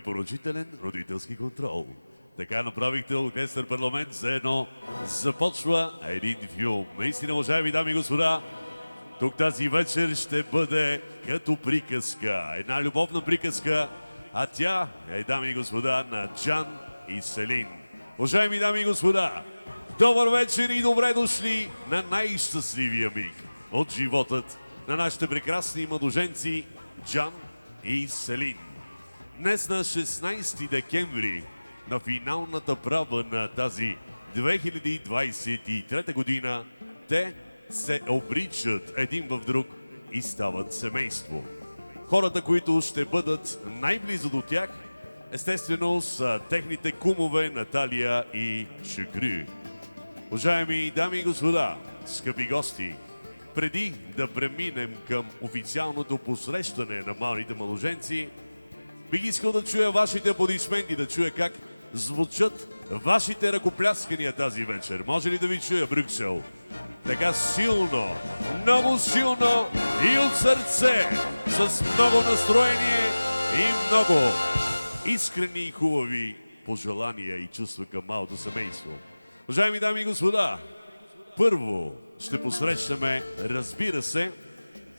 препоръчителен родителски контрол. Така направихте оркестър парламент, за едно започва един филм. Наистина, уважаеми дами и господа, тук тази вечер ще бъде като приказка. Една любовна приказка, а тя е, дами и господа, на Джан и Селин. Уважаеми дами и господа, добър вечер и добре дошли на най-щастливия миг от животът на нашите прекрасни младоженци Джан и Селин. Днес на 16 декември, на финалната права на тази 2023 година, те се обричат един в друг и стават семейство. Хората, които ще бъдат най-близо до тях, естествено са техните кумове Наталия и Шукри. Уважаеми дами и господа, скъпи гости, преди да преминем към официалното посрещане на малите младоженци, бих искал да чуя вашите аплодисменти, да чуя как звучат вашите ръкопляскания тази вечер. Може ли да ви чуя, Брюксел? Така силно, много силно и от сърце, с много настроение и много искрени и хубави пожелания и чувства към малото семейство. Уважаеми дами и господа, първо ще посрещаме, разбира се,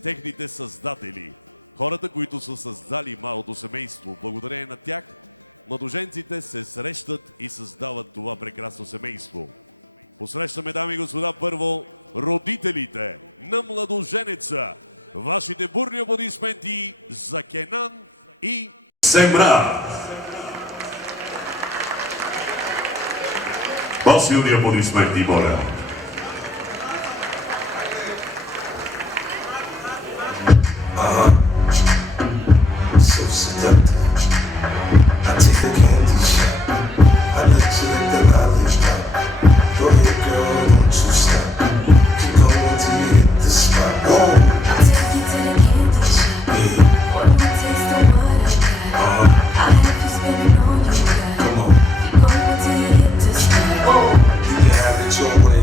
техните създатели. Хората, които са създали малото семейство. Благодарение на тях, младоженците се срещат и създават това прекрасно семейство. Посрещаме, дами и господа, първо родителите на младоженеца. Вашите бурни аплодисменти за Кенан и Семра. По-силни аплодисменти, моля. So seductive. I take the candy shot. I let you like the lollipop. Go ahead, girl, don't you stop. Keep going till you hit the spot. Whoa. I take you to the candy shop. Yeah. Want to taste the what I got. I have you spending all you got. Come on. Keep going till you hit the spot. Whoa. You can have it your way.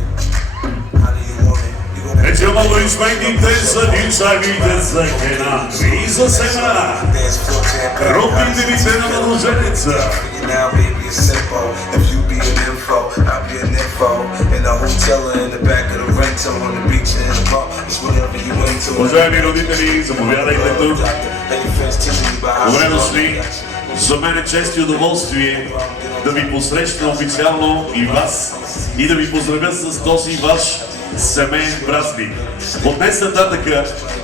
How do you want it? You gonna have Нека аплодисментите са дишавите за Кенан и за Семра. dance floor jam. Родителите на младоженеца. Now, baby, it's simple. If you be an info, I'll be an info. In a hotel or in the back of the rental, on the beach or in the bar, it's whatever you into. Уважаеми родители, заповядайте тук. Добре дошли. За мен е чест и удоволствие да ви посрещна официално и вас и да ви поздравя с този ваш семейен празник. От днес нататък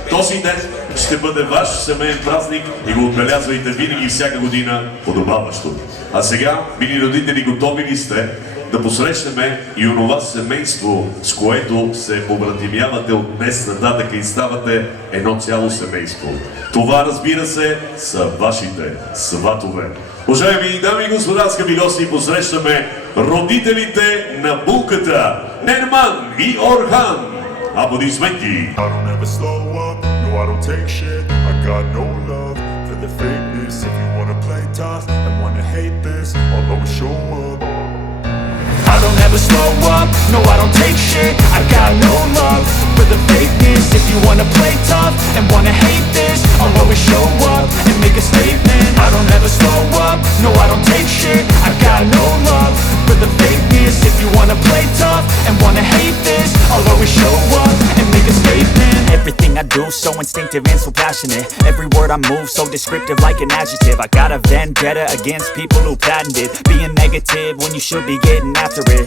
този ден ще бъде ваш семейен празник и го отбелязвайте винаги всяка година подобаващо. А сега, мили родители, готови ли сте да посрещнем и онова семейство, с което се побратимявате от днес нататък и ставате едно цяло семейство? Това, разбира се, са вашите сватове. Уважаеми дами и господа, скъпи гости, посрещаме родителите на булката Нерман и Орхан. Аплодисменти! I don't ever slow up, no I don't take shit. I got no love for the fakeness. If you wanna play tough and wanna hate this, I'll always show up. I don't ever slow up, no I don't take shit. I got no love for the fakeness. If you wanna play tough and wanna hate this, I'll always show up and make a statement. I don't ever slow up, no I don't take shit. I got no love for the fakeness. If you wanna play tough and wanna hate this, I'll always show up and make a statement. Everything I do so instinctive and so passionate. Every word I move so descriptive like an adjective. I got a vendetta against people who patented being negative when you should be getting after it.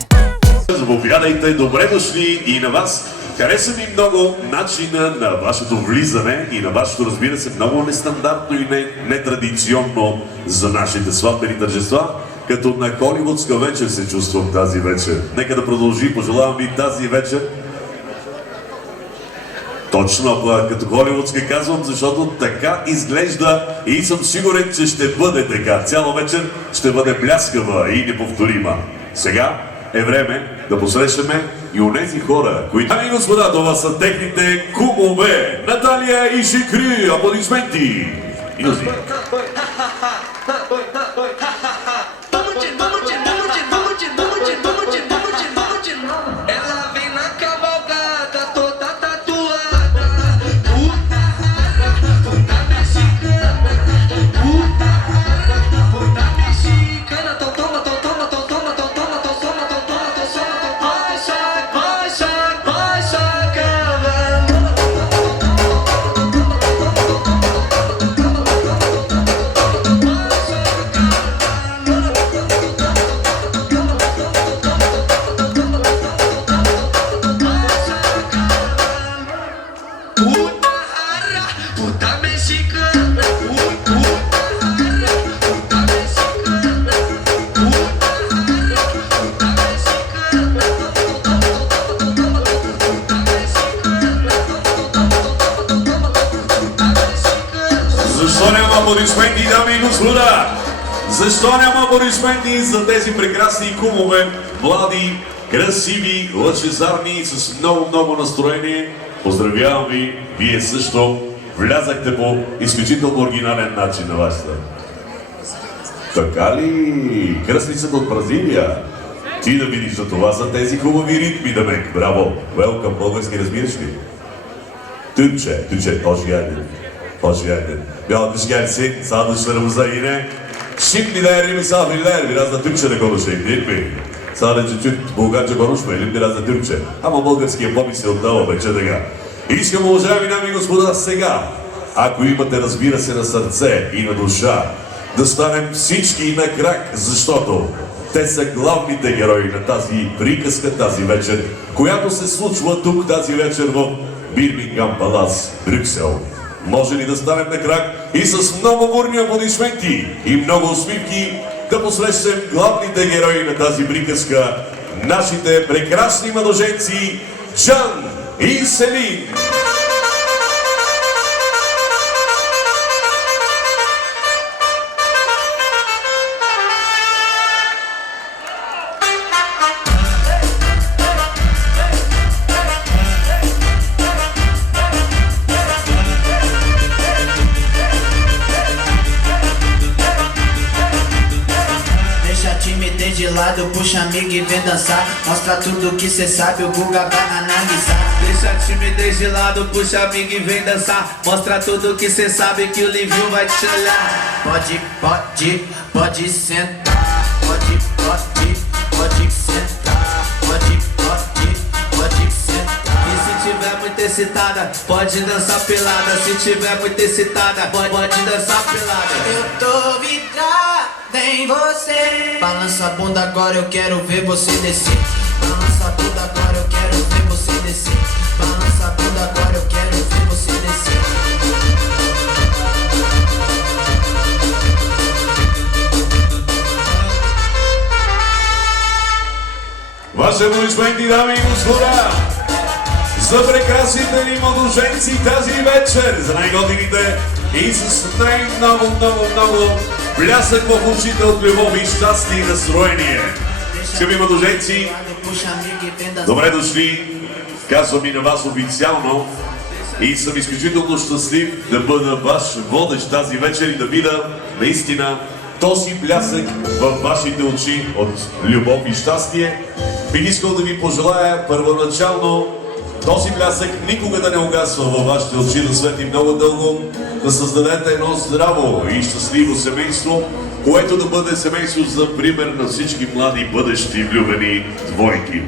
Заповядайте, добре дошли и на вас. Хареса ми много начина на вашето влизане и на вашето, разбира се, много нестандартно и нетрадиционно за нашите сватбени тържества. Като на холивудска вечер се чувствам тази вечер. Нека да продължи, пожелавам ви тази вечер. Точно, като холивудска казвам, защото така изглежда и съм сигурен, че ще бъде така. Цяла вечер ще бъде бляскава и неповторима. Сега е време да посрещаме и онези хора, които... Ами господа, това са техните кумове Наталия и Шукри. Аплодисменти! Юзи! Ela vem na cavalgada toda tatuada. Puta mexicana, puta аплодисменти, дами и господа? Защо няма аплодисменти за тези прекрасни кумове, млади, красиви, лъчезарни, с много настроение? Поздравявам ви, вие също влязахте по изключително оригинален начин на вашата. Така ли? Кръстницата от Бразилия. Ти да видиш за това, за тези hubаvi ритми, Дамек. Браво! Welcome, български разбираш ли? Türkçe, hoş geldin. Hoş geldin. Bir alkış gelsin sadıçlarımıza yine. Şimdi değerli misafirler, biraz da Türkçe'de konuşayım değil mi? Sadece Türk, Bulgarca konuşmayalım, biraz da Türkçe. Ama българския по-ми отдава вече така. Искам, уважаеми дами и господа, сега, ако имате, разбира се, на сърце и на душа, да станем всички на крак, защото те са главните герои на тази приказка тази вечер, която се случва тук тази вечер в Бирмингам Палас, Брюксел. Може ли да станем на крак и с много бурни аплодисменти и много усмивки да посрещнем главните герои на тази приказка, нашите прекрасни младоженци Джан и Селин. De lado, puxa amigo e vem dançar. Mostra tudo que cê sabe, o Guga vai analisar. Deixa a timidez de lado, puxa amigo e vem dançar. Mostra tudo que cê sabe que o Livinho vai te olhar. Pode sentar. Pode sentar. Pode sentar. E se tiver muito excitada, pode dançar pelada. Se tiver muito excitada, pode dançar pelada. Eu tô vidrada em você. Balança a bunda agora, eu quero ver você descer. Balança a bunda agora, eu quero ver você descer. Balança a bunda agora, eu quero ver você descer. Ваши аплодисменти, дами и господа, за прекрасните ни младоженци тази вечер, за най-готините и с много блясък в очите от любов и щастие и настроение. Скъпи младоженци, добре дошли, казвам и на вас официално и съм изключително щастлив да бъда ваш водещ тази вечер и да видя наистина този блясък във вашите очи от любов и щастие. Бих искал да ви пожелая първоначално този блясък никога да не угасва във вашите очи, да свети много дълго, да създадете едно здраво и щастливо семейство, което да бъде семейство за пример на всички млади бъдещи влюбени двойки.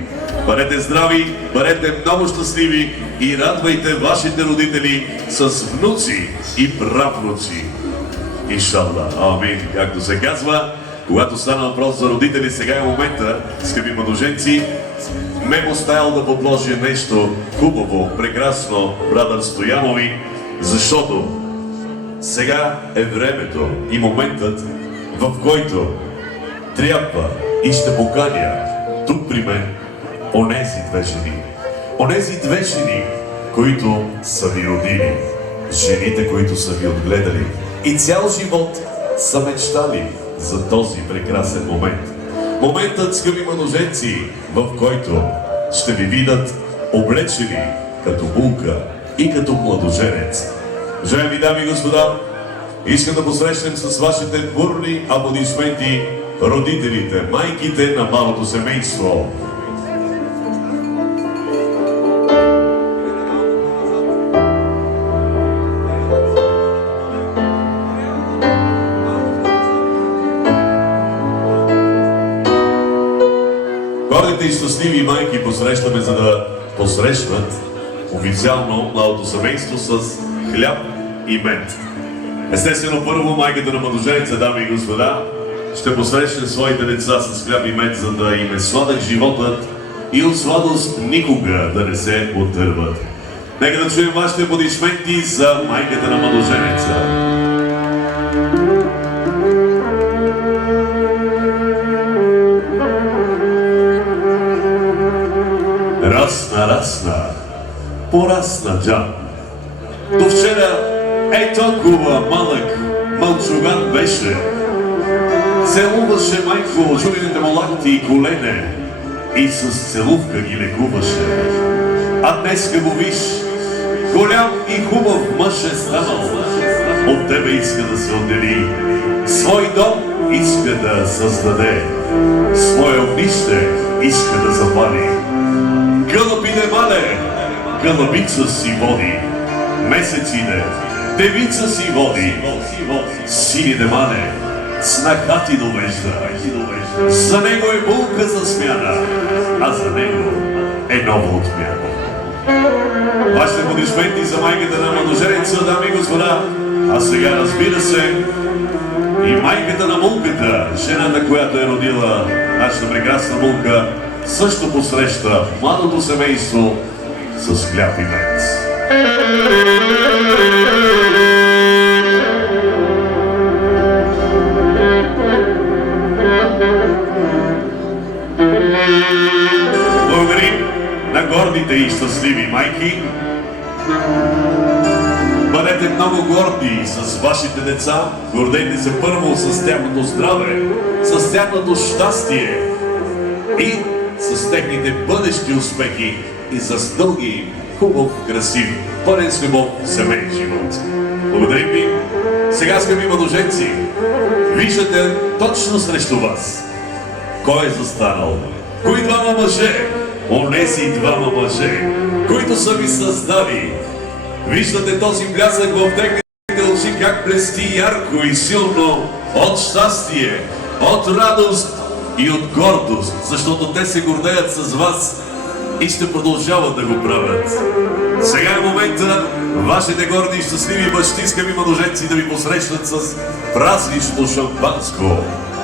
Бъдете здрави, бъдете много щастливи и радвайте вашите родители с внуци и правнуци. Иншалла, амин, както се казва. Когато стана въпрос за родители, сега е момента, скъпи младоженци, Мемо Стайл да подложи нещо хубаво, прекрасно, брадър Стоянови, защото сега е времето и моментът, в който трябва и ще поканя тук при мен онези две жени. Онези две жени, които са ви родили, жените, които са ви отгледали и цял живот са мечтали за този прекрасен момент. Моментът, скъпи младоженци, в който ще ви видят облечени като булка и като младоженец. Уважаеми дами и господа, искам да посрещнем с вашите бурни аплодисменти родителите, майките на малото семейство. Гордите и щастливи майки посрещаме, за да посрещнат официално малото семейство с хляб и мед. Естествено, първо майката на младоженица, дами и господа, ще посрещне своите деца с хляб и мед, за да им е сладък животът и от сладост никога да не се отърват. Нека да чуем вашите аплодисменти за майката на младоженица. Расна, порасна Джан. До вчера толкова малък от Шоган беше. Целуваше майко ожулените му лакти и колене и с целувка ги лекуваше. А днеска го виж, голям и хубав мъж е станал. От тебе иска да се отдели, свой дом иска да създаде, свое огнище иска да запали. Гълъби не мале, гълъбица си води, месеците, девица си води, сини не мале, снахати довежда. За него е булка за смяна, а за него е нова отмяна. Вашите аплодисменти за майката на младоженеца, дами и господа. А сега, разбира се, и майката на мулката, жената, която е родила нашата прекрасна мулка, също посреща младото семейство с хляб и мед. Благодарим на гордите и щастливи майки. Бъдете много горди с вашите деца, гордейте се първо с тяхното здраве, с тяхното щастие и с техните бъдещи успехи и с дълги, хубав, красив, пълен с любов семейен живот. Благодарим ви. Сега, скъпи младоженци, виждате точно срещу вас кой е застанал. Кои двама мъже? Онези двама мъже, които са ви създали. Виждате този блясък в техните очи, как блести ярко и силно от щастие, от радост и от гордост, защото те се гордеят с вас и ще продължават да го правят. Сега е момента вашите горди и щастливи бащи, скъпи младоженци, да ви посрещнат с празнично шампанско.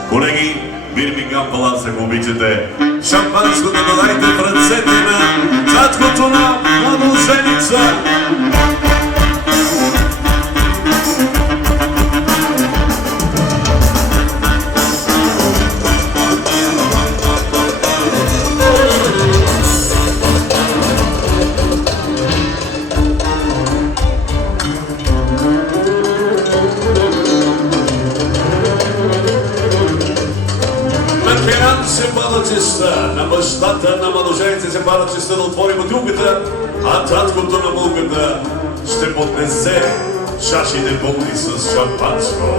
Колеги, Бирмингам Палац, ако обичате, шампанското дадайте в ръцете на таткото на младоженица. Се пада честа, на бащата на младоженеца се пада честа да отвори бутилката, а таткото на булката ще поднесе чашите пълни с шампанско.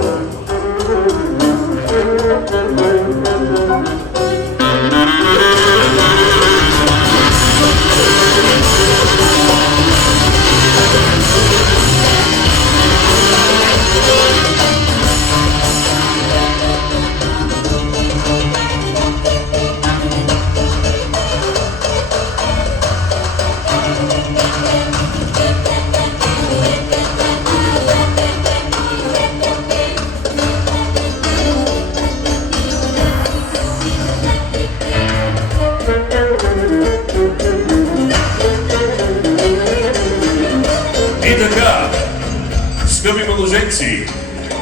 Скъпи младоженци,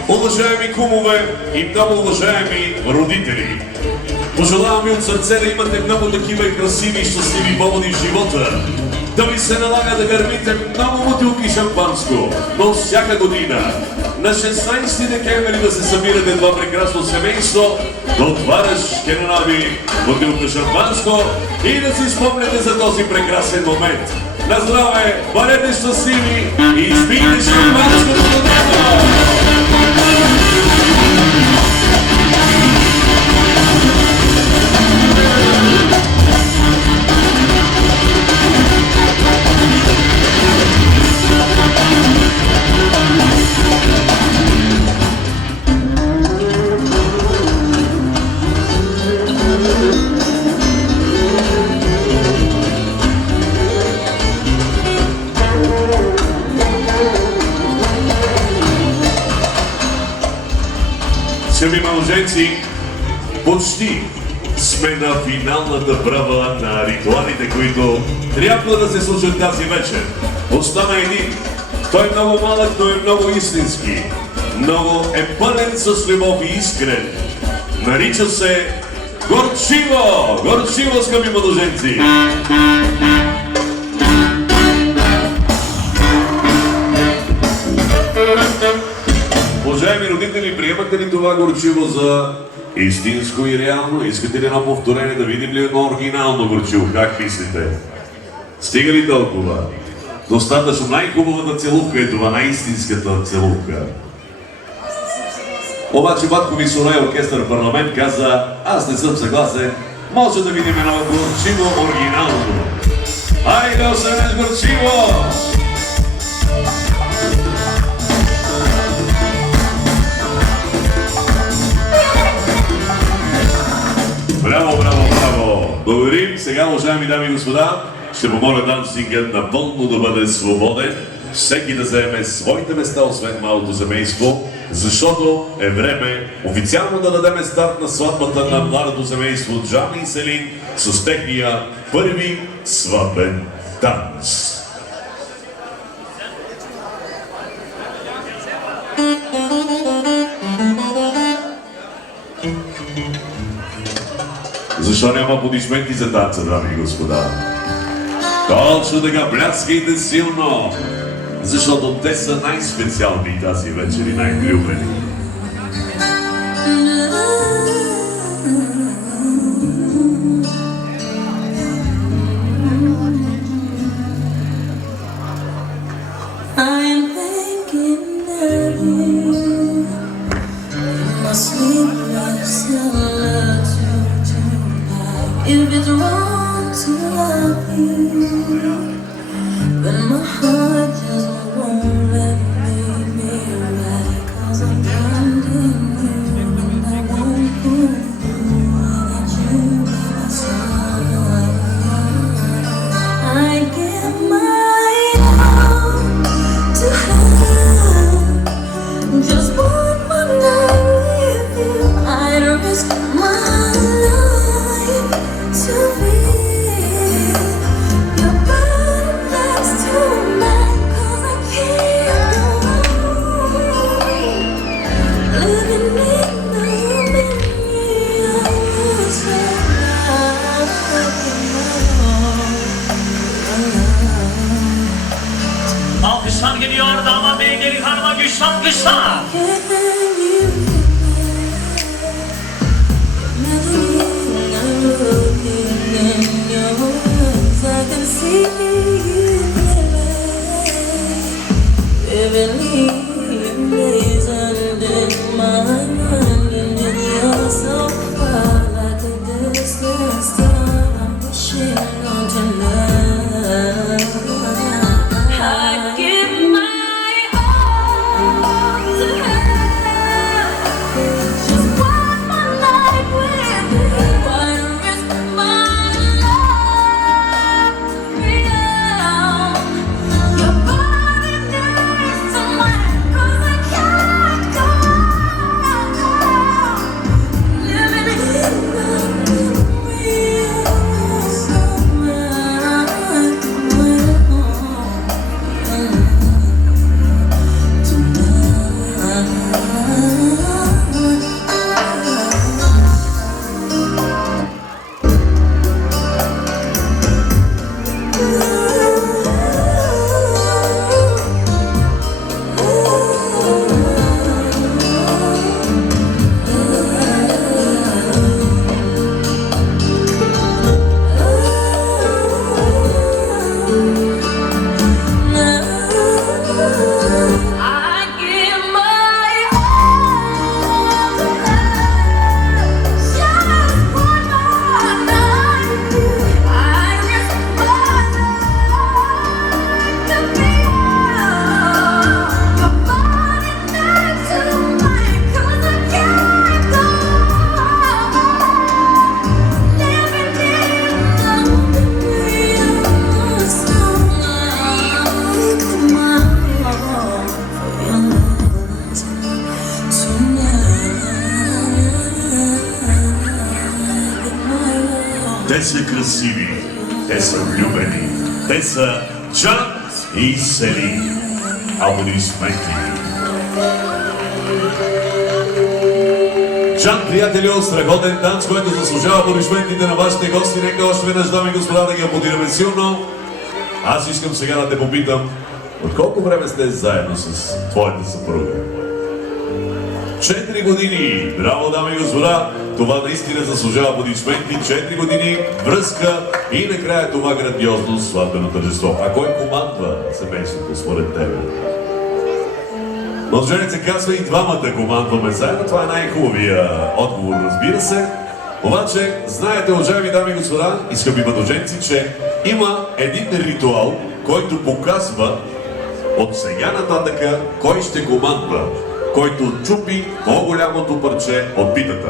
уважаеми кумове и много уважаеми родители, пожелавам ви от сърце да имате много такива красиви и щастливи поводи в живота, да ви се налага да гърмите много бутилки шампанско, но всяка година на 16 декември да се събирате това прекрасно семейство, да отваряш Кенанаби бутилка шампанско и да си спомнете за този прекрасен момент. На здраве, бъдете щастливи и изпийте шампанското до днес! Скъпи младоженци, почти сме на финалната права на ритуалите, които трябва да се случат тази вечер. Остана един. Той е много малък, но е много истински. Много е пълен с любов и искрен. Нарича се Горчиво! Горчиво, скъпи младоженци! Уважаеми родители, приемате ли това горчиво за истинско и реално? Искате ли едно повторение, да видим ли едно оригинално горчиво? Как мислите? Стига ли толкова? Достатъчно най-хубавата целувка е това, най-истинската целувка. Обаче батко ми Солей оркестър парламент каза, аз не съм съгласен, може да видим едно горчиво оригинално. Айде, осъмеш горчиво! Браво, браво, браво! Благодарим. Сега, уважаеми дами и господа, ще помоля дансингът напълно да бъде свободен. Всеки да заеме своите места, освен малото семейство, защото е време официално да дадем старт на сватбата на младото семейство Джан и Селин с техния първи сватбен танц. Защо няма аплодисменти за танца, дами и господа? Точно така, пляскайте силно, защото те са най-специални тази вечер и най-влюбени. If it's wrong to love you, then my heart just won't let me be right. 'Cause I'm finding you and I won't go without you by my side. I give my all to have just one more night with you. I'd risk my life to feel your body next to mine. 'Cause I can't go on living in the memory of us. I give my all. Alkışlar geliyor, damat bey gelin hanıma güçlü alkışlar. Can you imagine I'm looking in your eyes? I can see you clearly, vividly emblazoned in my mind, and you're just so far, like a distant star. I'm wishing on tonight. I give my all to have just one more night with you. I'd risk my love real. Your body next to mine. 'Cause I can't go living in the memory of someone. I give my all to have just one more night with you. I risk my life to feel your body next to mine. 'Cause I can't go living in the memory of someone. My all for your love tonight. Give my all. Те са красиви, те са влюбени, те са Джан и Селин. Аплодисменти. Джан, приятели, страхотен танц, който заслужава аплодисментите на вашите гости. Нека още веднъж, дами и господа, да ги аплодираме силно. Аз искам сега да те попитам, от колко време сте заедно с твоята съпруга? 4 години. Браво, дами и господа! Това наистина заслужава аплодисменти. 4 години връзка и накрая това грандиозно сватбено тържество. А кой командва семейството според тебе? Мълчанец се казва и двамата командваме заедно. Това е най-хубавия отговор, разбира се. Обаче, знаете, уважаеми дами и господа и скъпи младоженци, че има един ритуал, който показва от сега нататъка кой ще командва, който чупи по-голямото парче от питата.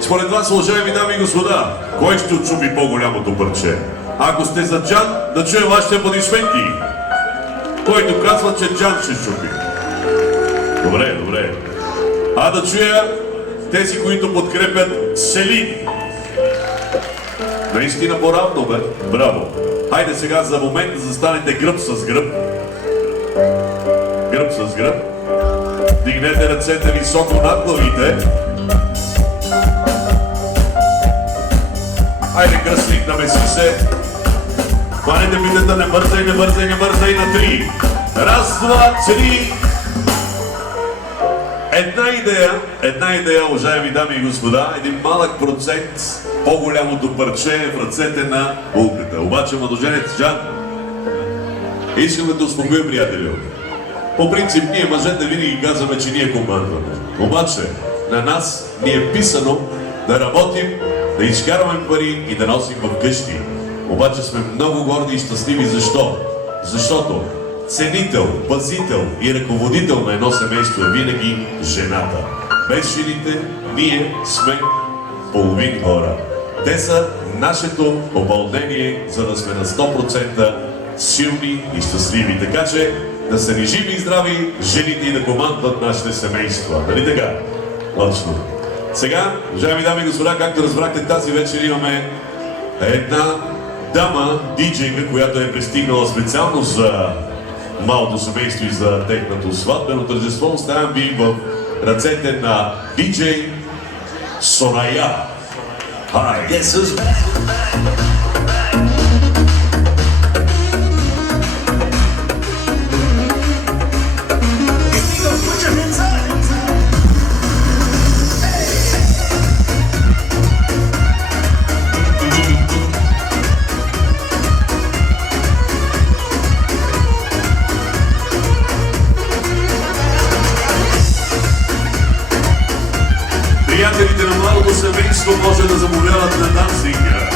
Според вас, уважаеми дами и господа, кой ще отчупи по-голямото парче? Ако сте за Джан, да чуя вашите аплодисменти. Който казва, че Джан ще чупи. Добре, добре. А да чуя тези, които подкрепят Селин. Наистина по-равно, бе. Браво. Хайде сега за момент да застанете гръб с гръб. Гръб с гръб. Дигнете ръцете високо над главите. Хайде, кръстникнаме си се. Хванете питата, не бързай, не бързай, не бързай на 3. Раз, два, 3. Една идея, уважаеми дами и господа, един малък процент, по-голямото парче е в ръцете на булката. Обаче, младоженец Джан, искам да те успокоя, приятелю. По принцип, ние мъжете винаги казваме, че ние командваме. Обаче, на нас ни е писано да работим, да изкарваме пари и да носим в къщи. Обаче сме много горди и щастливи. Защо? Защото ценител, пазител и ръководител на едно семейство е винаги жената. Без жените ние сме половин хора. Те са нашето попълнение, за да сме на 100% силни и щастливи. Така че да са ни живи и здрави жените и да командват нашите семейства. Нали така? Точно. Сега, уважаеми дами и господа, както разбрахте, тази вечер имаме една дама, диджейка, която е пристигнала специално за малото семейство и за техното сватбено тържество. Оставям ви в ръцете на диджей Сорая. Хай! Приятелите на малото семейство може да замоляват на дансинга.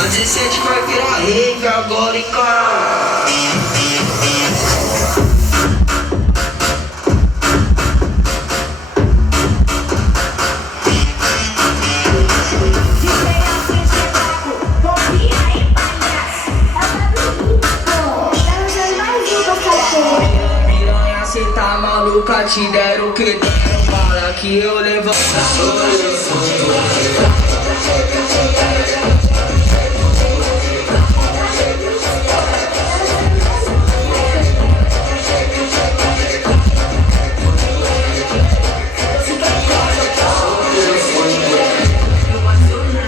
A 17 vai virar rei, agora e cá. Cê tá maluca, te deram que deram bala que eu levanto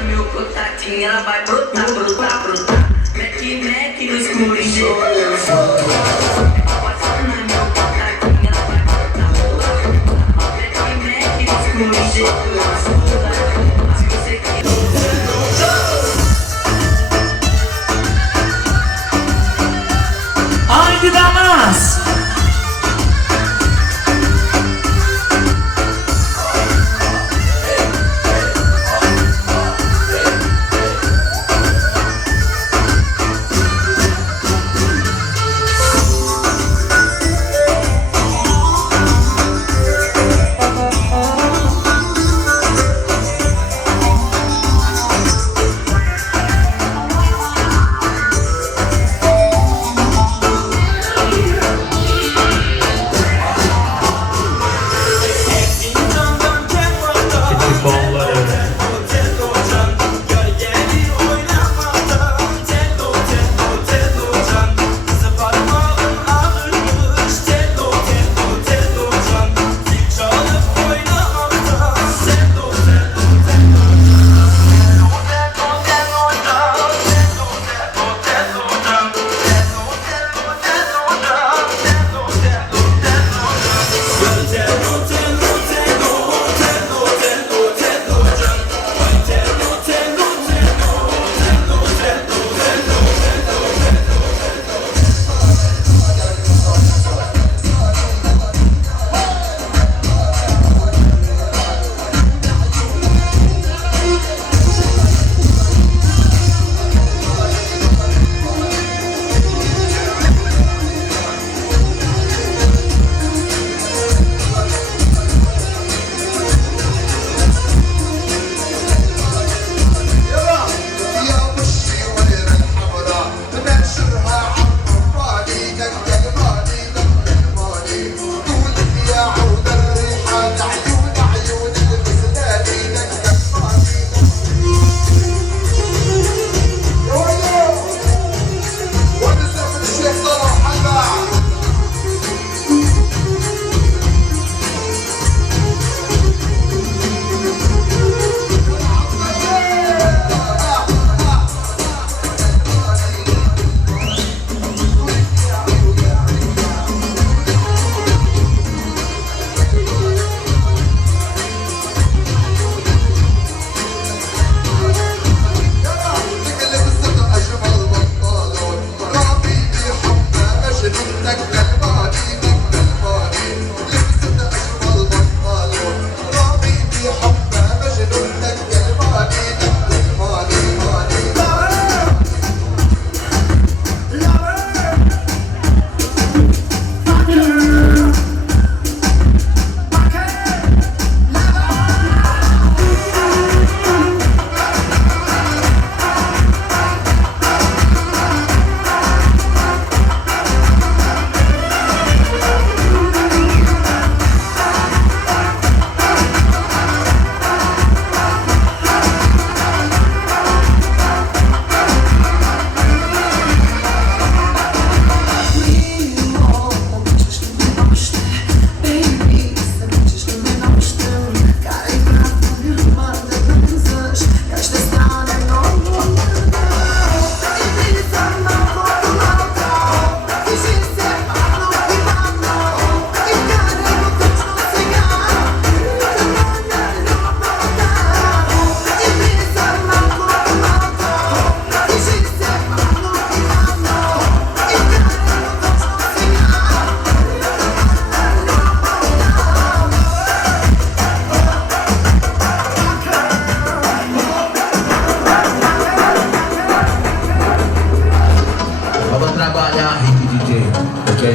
meu contatinho, ela vai brotar, brotar, brotar. Mac, Mac no escurinho. Ai, que dá mais!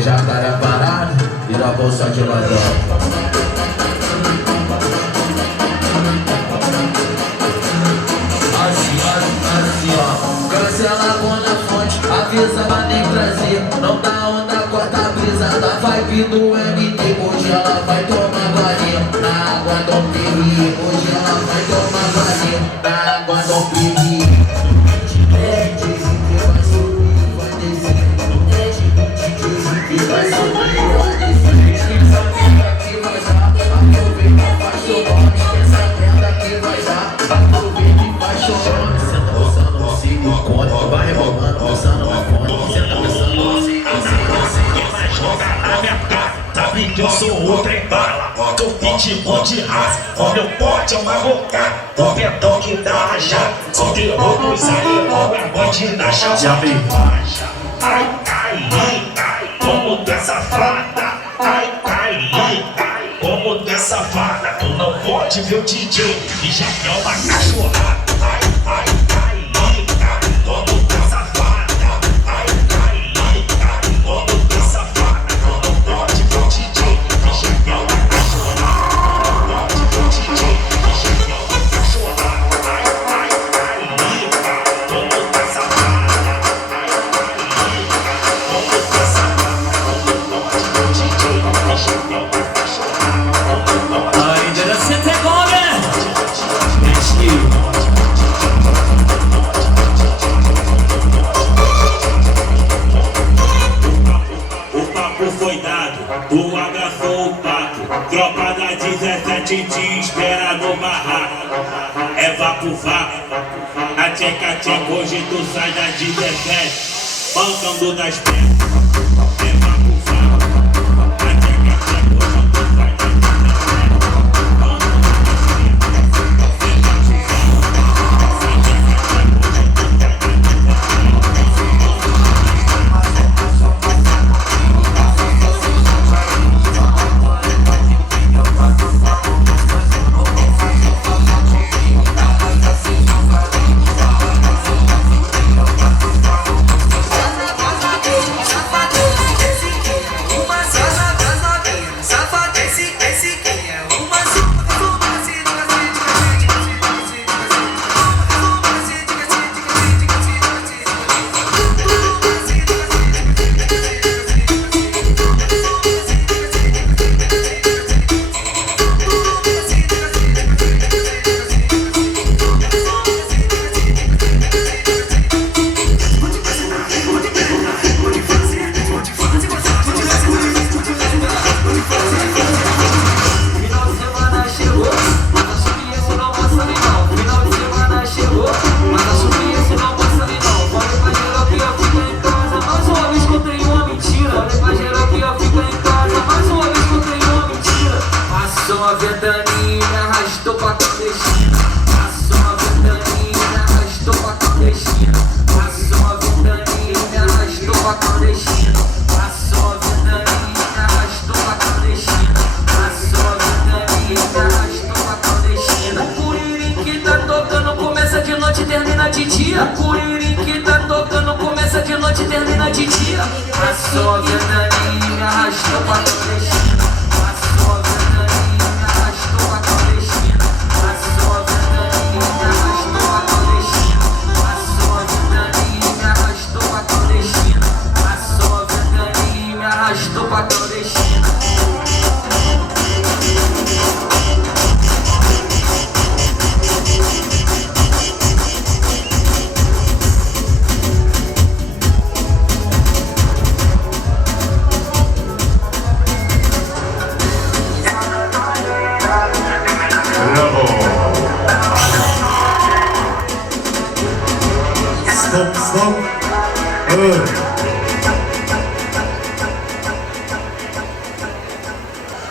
já cara parado, vira a bolsa de ladrão. Assim, ó, cancela a na fonte, avisa pra nem trazer. Não dá onda, corta a brisa da vibe do MT. Hoje ela vai tomar banho na água do Piri. Hoje ela vai tomar banho na água do Piri. Vai subir, vai descer. Vai subir, vai descer. Essa merda que vai dar, aproveita, faz seu nome. Essa merda que vai dar, aproveita e faz seu nome. Senta pensando no silicone, vai rebolando, pensando na fone. Senta pensando no silicone. Mas joga na minha cara, sabe que eu sou o trem bala. Tô pitbull de raça, o meu pote é uma roca. O ventão que dá rajada, sou terror dos animais, é bandida chamada. Ai, ai, como tu é safada. Ai, ai, como tu é safada. Tu não pode ver o DJ e já quer uma cachorrada. Ai, ai, como tu é safada. Ai, como tu é safada. Tu não pode ver o DJ e já quer uma cachorrada. Não pode ver o DJ e já quer uma cachorrada. Ai, como tu é safada. Ainda não se pegou, né? O papo foi dado, tu abraçou o pato. Tropa da 17 te espera no barraco. É vapo vapo, a tcheca tcheca, hoje tu sai da 17. Bancando das peças. É vapo vapo, a tcheca tcheca, hoje tu sai da 17.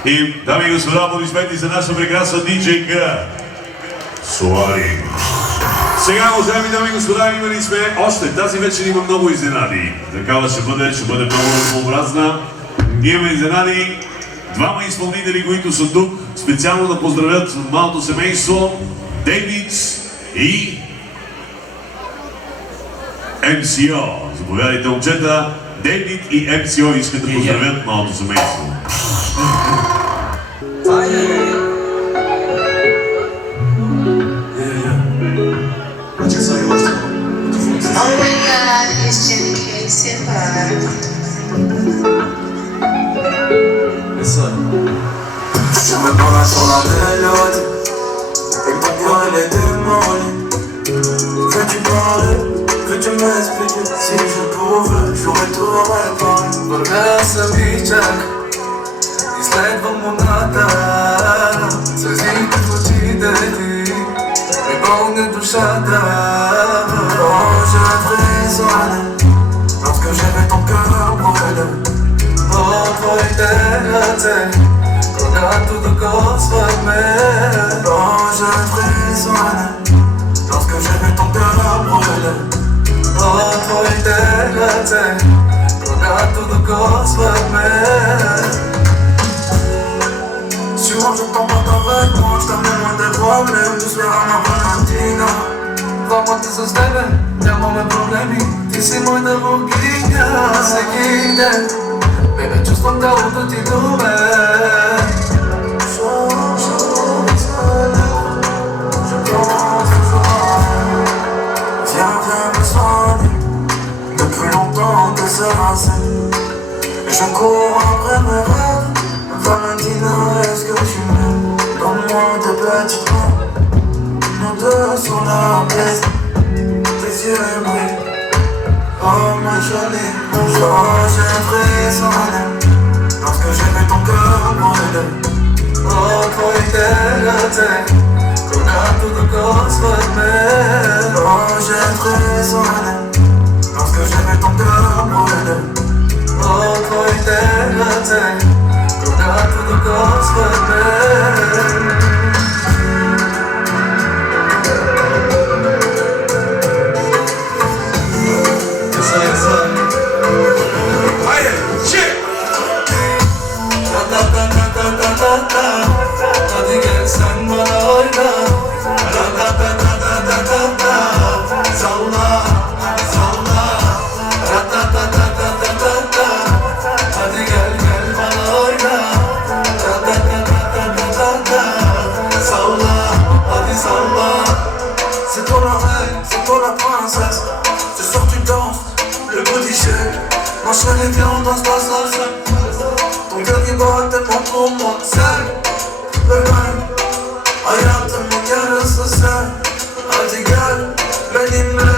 И, дами и господа, аплодисменти за наша прекрасна диджейка Солари. Сега, уважаеми дами и господа, имали сме още. Тази вечер има много изненади. Такава ще бъде много разнообразна. Имаме изненади. Двама изпълнители, които са тук, специално да поздравят малото семейство Дейвид и MCO. Заповядайте, момчета. Девид и МСО искат да поздравят новото семейство. Oh my God, it's Jenny Casey Je me bats sur la mélodie et ton cœur il est démoli. Veux-tu parler? Veux-tu m'expliquer? Si je pouvais, j'aurais tout réparé. Versa bichak, изследвам луната. Сълзите в очите ти ми пълнят душата. Oh, j'ai frissonné lorsque j'ai vu ton cœur brûler. Oh, твоите ръце, когато докосвахме. Oh, j'ai frissonné lorsque j'ai vu ton cœur brûler. Oh, твоите ръце, когато докосвахме. Souvent je tombe avec moi, je t'amène des problèmes. Tous les rames à Valentina. Двамата с тебе нямаме проблеми. Ти си моята богиня всеки ден. Бебе, чувствам тялото ти до мен. Viens, viens me soigner. Depuis longtemps que c'est lancé. Et je cours après mes rêves. Valentina, est-ce que tu m'aimes? Donne-moi tes petites mains. Nous deux sur la baisse. Tes yeux brillent. Oh ma jolie, oh j'ai frissonné lorsque j'ai vu ton cœur brûler. Oh твоите ръце, когато докосвахме. Oh j'ai frissonné lorsque j'ai vu ton cœur brûler. Oh твоите ръце, когато докосвахме. Hadi gel sen bana oyna. Salla, salla. Hadi gel gel bana oyna. Salla, hadi salla. C'est toi la reine, c'est toi la princesse. Ce soir tu danses, le booty shake. Ma chérie viens on danse la salsa. Ton cœur il bat tellement pour moi. C'est bebeğim, hayatımın yarısı sen. Hadi gel benimle.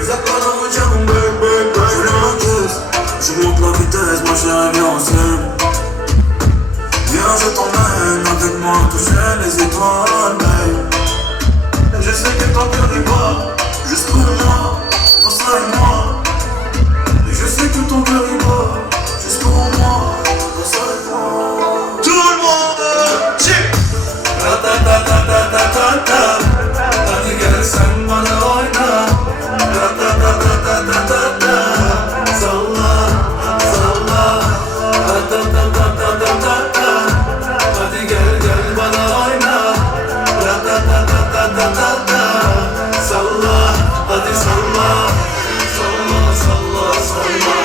Uzaklara uçalım bek bek bek. Je m'encaisse, je monte la vitesse. Ma chérie viens on s'aime. Viens je t'emmène avec moi toucher les étoiles babe. Je sais que ton cœur il bat juste pour moi, pour ça et moi. Je sais que ton cœur il bat juste pour moi, pour ça et moi. Tout le monde, chip. Ratatatatata. Hadi gel sen bana oyna. Ratatatatata. Salla, salla. Ratatatatata. Hadi gel gel bana oyna. Ratatatatata. Salla, hadi salla. Salla, salla, salla.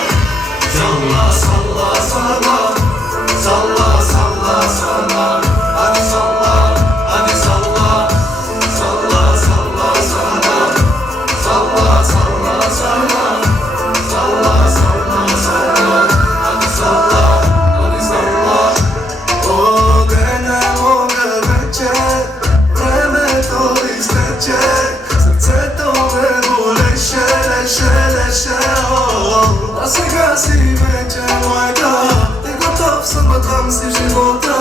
Salla, salla, salla. Salla, salla, salla. Hadi salla, hadi salla. Salla, salla, salla. Salla, salla, salla. Salla, salla, salla. Hadi salla, hadi salla. O denemo veče, vreme to isteče. Srce to me boleše, leše, leše, a сега си вече моята. Ти готов съм да дам си живота.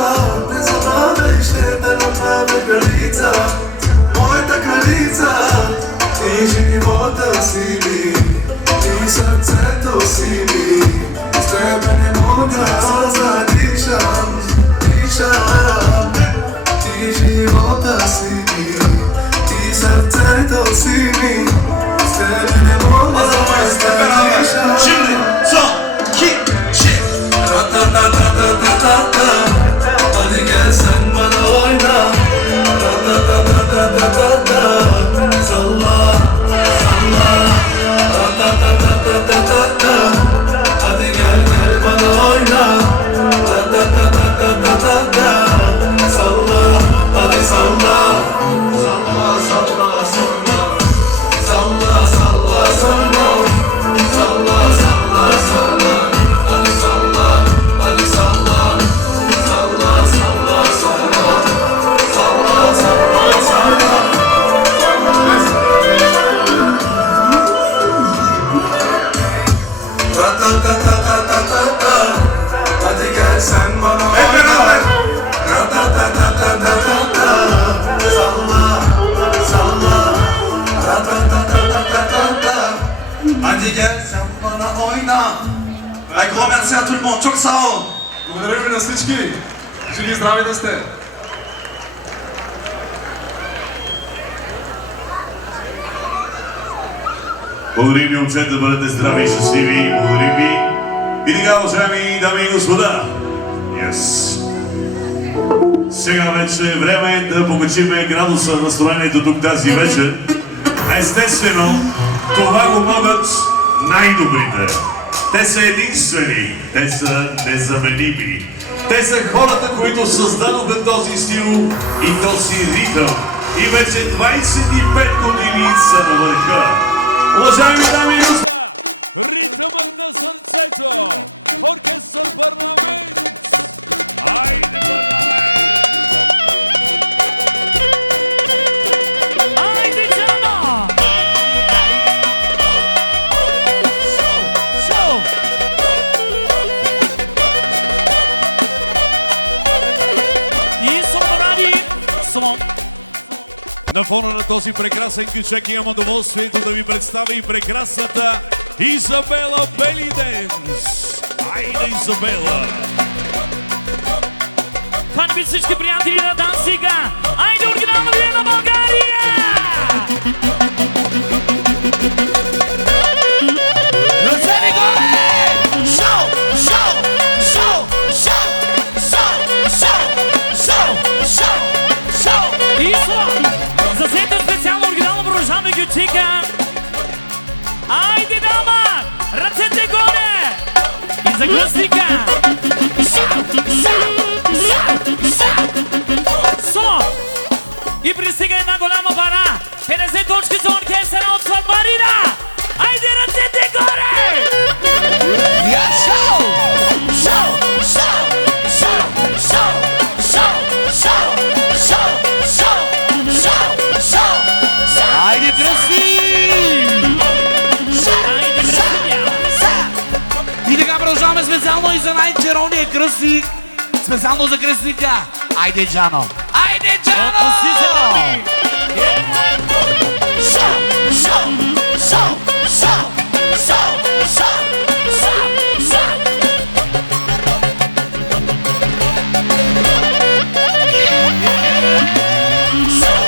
Не забравяй, ще те направя кралица, моята кралица. Ти живота си ми, ти сърцето си ми. С тебе не мога да дишам, дишам. Ти живота си ми, ти сърцето си ми. С тебе не мога да дишам. Şimdi son, iki, çek. Ratatatatata. Hadi gel sen bana oyna. Ratatatatata. Salla, salla. Ratatatatata. grand merci à tout le monde. Чок Сао! Благодаря ви на всички. Живи и здрави да сте. Благодарим ви, момчета, да бъдете здрави и щастливи. Благодарим ви. И така, уважаеми дами и господа. Yes. Сега вече е време да покачим градуса на настроението тук тази вечер. Естествено, това го могат най-добрите. Те са единствени, те са незаменими. Те са хората, които създадоха този стил и този ритъм. И вече 25 години са на върха. Уважаеми дами и господа, ритъмът на сърцето, оркестър Парламент. Айде, Парламент! Айде, Джано! Шоу! И Сомради! Сомон! На фона на този прекрасен кючек имам удоволствието да ви представя и прекрасната Изабела Белиденс. Айде, Изабела! Това не би всички приятели на Дансига! Айде, оригинална вие на България! Ръцете горе! Шоу! Шоу! Шоу! Шоу! Шоу! Шоу! Шоу! Шоу! Шоу! И слава! За сета специално оригинално продължаваме гючика! Айде, дама! Ръцете горе! И за гласника! Шоу! Шоу! Соло! И пристига една голяма бара! 50 точки за оркестъра от Сватбарина! Айде, ръцете горе! Я шоу! Шоу! Шоу! Шоу! Шоу! Шоу! Шоу! Шоу! Шоу! Шоу! Шоу! Айде, кръсти! Айде, кръстя! И така продължаваме специално и за най-черовния кръстник. Специално за кръстника. Айде, Джано! Айде, Джано! Отпусти се, дами! Шоу! Шоу! Шоу! Шоу! Шоу! Шоу! Шоу! Шоу!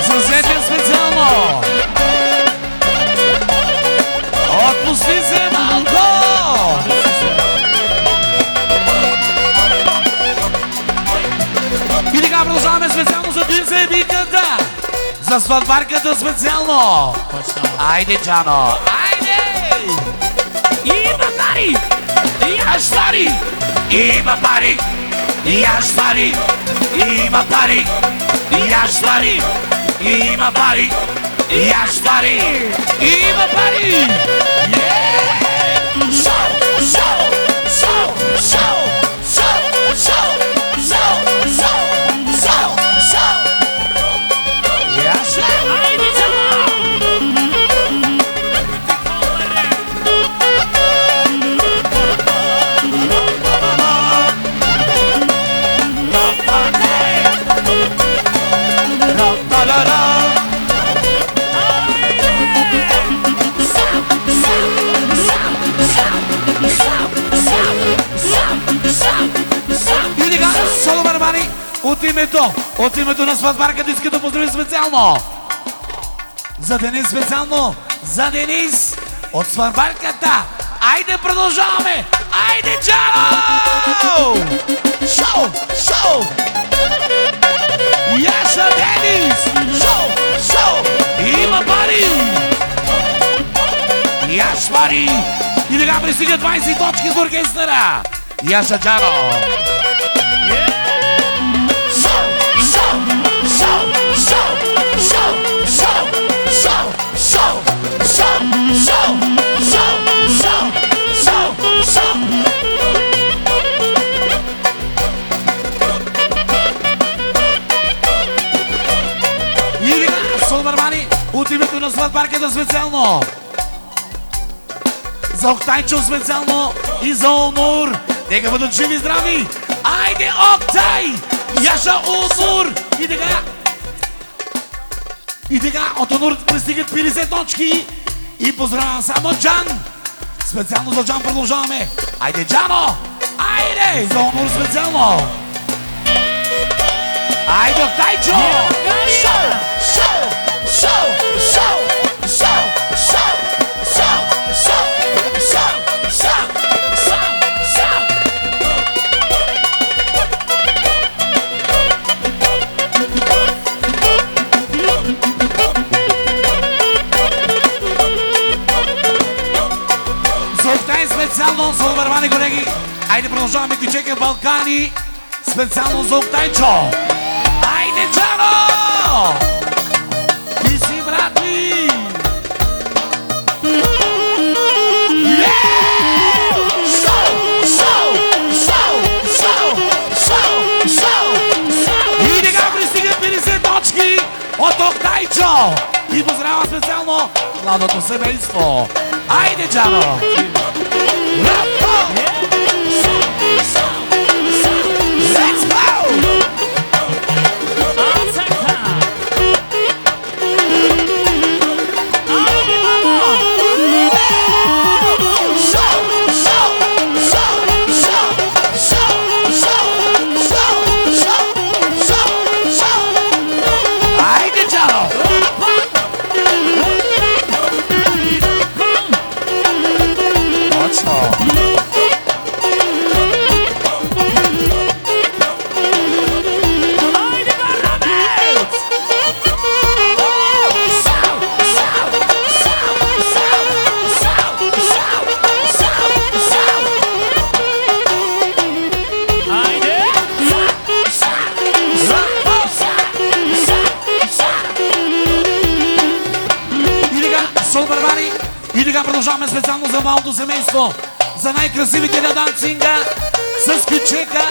Съсетен специално! Отпусти се малко! И така продължаваме специално за Динса и Диката. За сватбарката специално. Айде, Джано. Айде! Има пари! Яш пари! Има пари! Яш пари! Има пари! Яш пари! Има пари! Яш пари! Има пари! Шоу! Шоу! Шоу! Шоу! Шоу! Шоу! Шоу! Шоу! Шоу! Яша! Айде, Джано! И така, Соло Барбари, от името на сватбарката иска да поздравим специално. За Денис специално, за Денис от сватбарката. Айде, продължаваме! Айде, Джано! Шоу! Шоу! Яша Денис! Шоу! Шоу! Има пари! Яш пари! И така пристига 20 точки с оркестъра! Яша Джано! Шоу! Шоу! Шоу! Шоу! Шоу! Шоу! Шоу! Шоу! Шоу! Шоу! Шоу! Шоу! Шоу! И така, Сол Барбани, от името на сватбарката специално. За Октайчо специално и за Онур. Нека бъдат живи и здрави. Айде, Октай! Яша Онур! И така, от Онур пристигат 50 точки. И поздравявам само Джан. Специално за Джан продължаваме. Айде, Джано! Айде! За онор специално! Айде, Октайчо! Шоу! Шоу! Шоу! Шоу! Шоу! Шоу! Шоу! Шоу! Шоу! Шоу! Шоу! Шоу! За Октай специално за обървани колеги. Айде, продължаваме Кючека Балкани. Специално за Октайчо. Айде, Джано! Ти си, брати! Шоу! Шоу! Шоу! Шоу! Шоу! Шоу! И така пристига 50 точки от Октайчо. И поздравя специално младото семейство. Айде, Джано! Let's go! И така продължаваме специално за малото семейство, за най-красивите на дансинга с Кючека,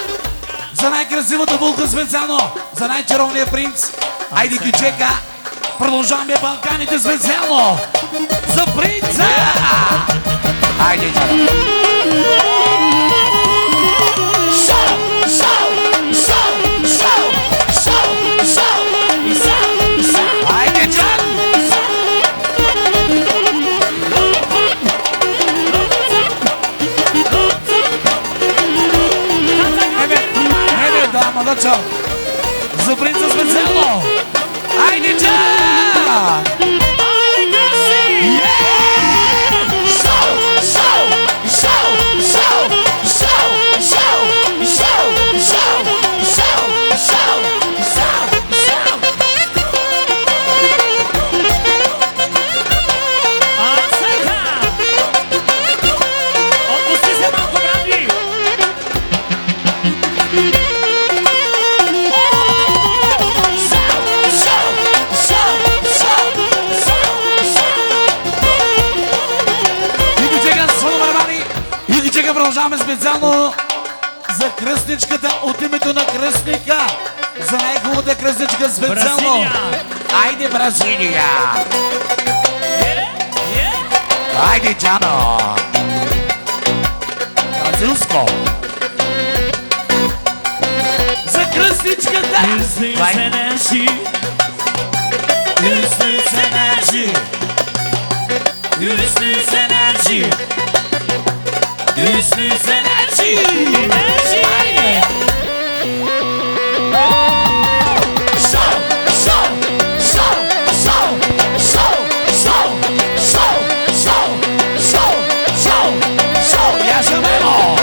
за най-красивата булка специално, за най-чаровния принц. Айде, Кючека, продължаваме Балканите специално за принца! Айде, Джано! Шоу! Шоу! Шоу! Шоу! Шоу! Шоу! Шоу! Айде, Джан! Младачо, за принца специално! Айде, Джан! Айде, си! Шоу! Шоу! Шоу! Шоу! Шоу! Шоу! Шоу! Шоу! Шоу! Шоу! Шоу! Шоу! Сега! Отпусти се малко, брати! Продължаваме специално за кръстничката от името на кръстника. За най-хубавата кръстничка специално. Бразилия. Айде, Бразилия! Айде, Джано! Бразилско! За кръстничката! This energy. This energy! This energy! This is energy! Energy! Show! Show! Show! Show! Show! Show! Show! Show! Show! Show! Show! Я живемо!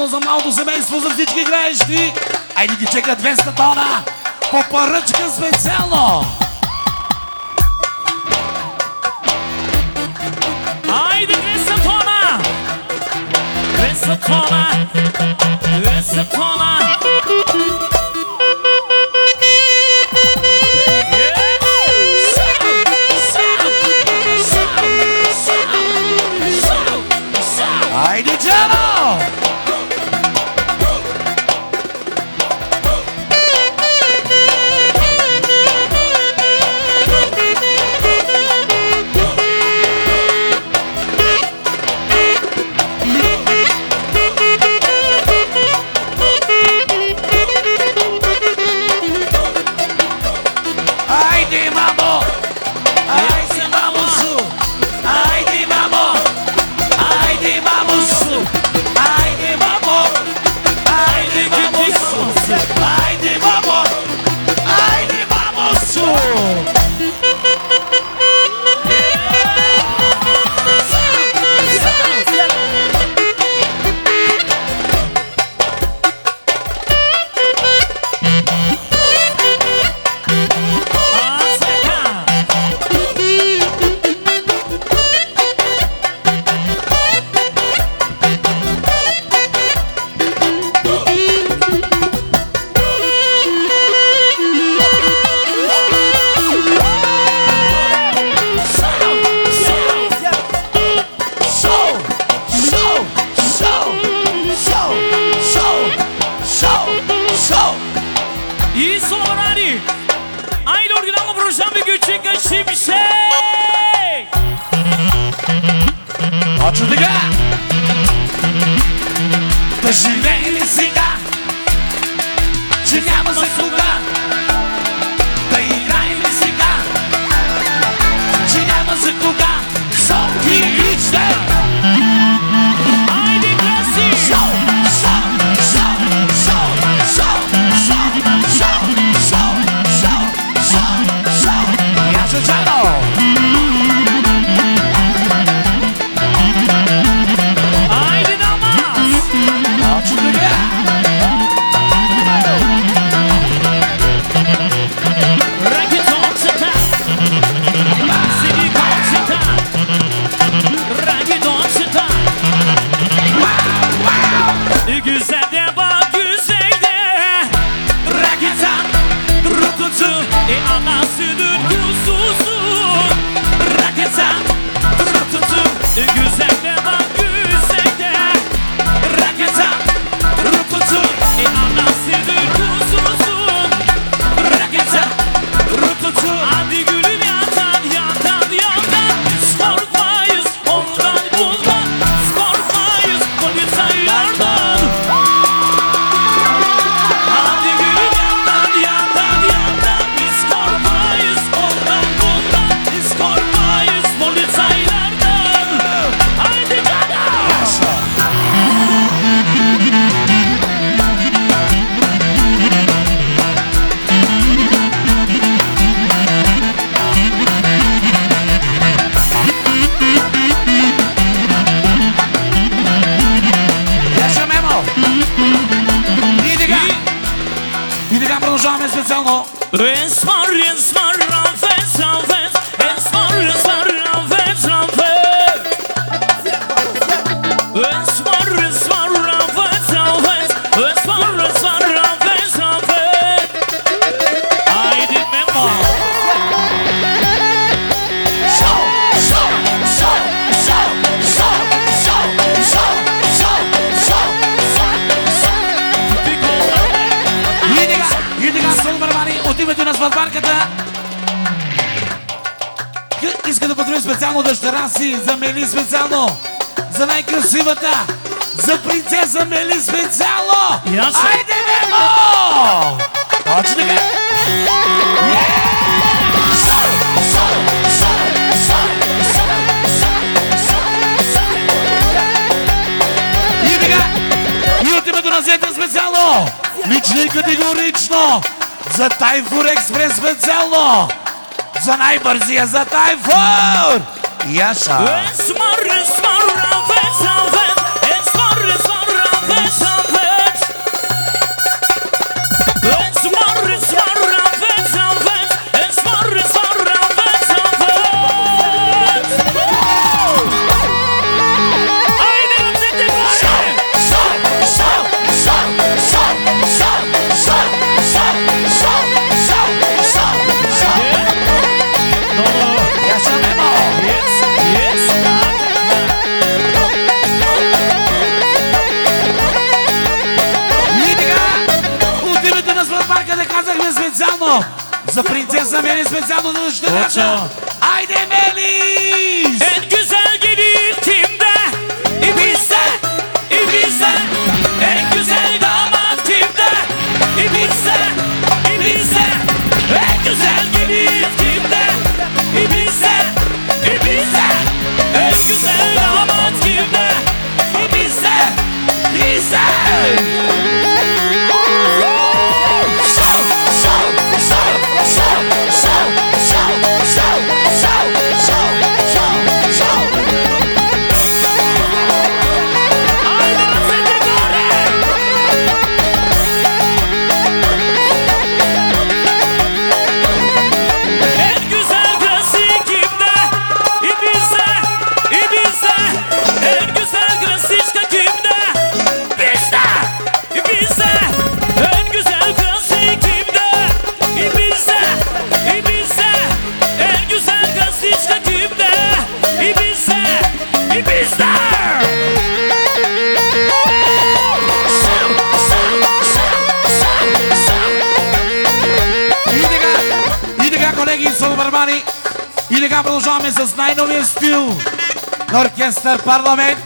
специално за малото семейство, за всички играещи. Айде ги чека 200 тона по поръчка специално. Айде 200 тона! 200 тона! 200 тона! Айде, Джано! Айде, мамо! Айде, мамусу! Айде, мамо! Айде, мамусу! Айде, мамо! Айде, мамусу! Айде, мамо! Айде, мамусу! И Соларани! Айде оригинално продължаваме Гючика Шимшек! Точно така! Да живеем сега, че няма за кога. Да играем сега, че няма за кога. Соки и Ичте! Айде краси! Шоу! Шоу! Шоу! Шоу! Шоу! Шоу! Шоу! Шоу! Шоу! Шоу! Яша Джано! Айде Дамас! Точно така! Рагидонцата! Силиконцата! Ragidonçta Güzel de bak güzel de Ragidan Rututu Anasıdır kuzusu Ragidan Rututu Güzel de bak güzel de Ragidan Rututu Anasıdır kuzusu Ragidan Rututu Hadi gülüm yandan yandan yandan Biz korkmayız ondan bundan Biz korkmayız polisaylardan Hadi gülüm yandan yandan yandan Biz korkmayız ondan bundan Biz korkmayız polisaylardan Haydi canım! Яша Мемо! И така! И така продължаваме специално. Esmar, esmar, rafes, rafes Esmar, esmar, rafes, rafes Esmar, esmar, rafes, rafes Esmar, esmar, rafes, rafes Haydi Memo Шоу! Шоу! Шоу! Шоу! Шоу! Шоу! Шоу! Шоу! Шоу! И така, Соломармани, от името на сватбарката иска да поздрави специално дъщеря си, за Мели специално, за най-красивата, за принцеса Мели специално! Ясно. Айде, Мемо! Точно така! И така, и от името на Зета специално, лично и категорично, за Тайфур Експрес специално, за най-бързия за Тайфур! Яша! Esmar, esmar, rafes, rafes Esmar, esmar, rafes, rafes казахме специално за принцеса Мели, специално за дъщерята. Айде, Мелис! En güzel gelin Ibiza, Ibiza. En güzel damat kimde? Ibiza, Ibiza. En güzel gelin kimde? Ibiza, Ibiza. En güzel damat kimde? Ibiza, Ibiza. И така продължаваме с най-новия стил на оркестър Парламент.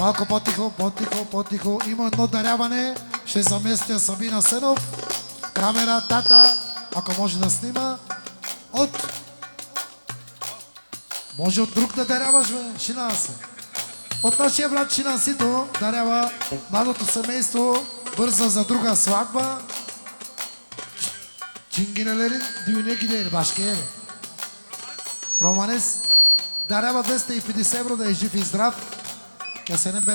Малко по-тихо, по-тихо, по-тихо. Има едно даряване. Ще заместя Сабина Сенов. Камера, тата, ако може да снима. Може от друг да даряваш, бе. Шина се. От нашия брат Шина Сито дарява младото семейство. Бърза за друга сватба. Чингинелерин düğüne gider başka yere. Romanes daraba 250 евро да е жив и здрав. Да се не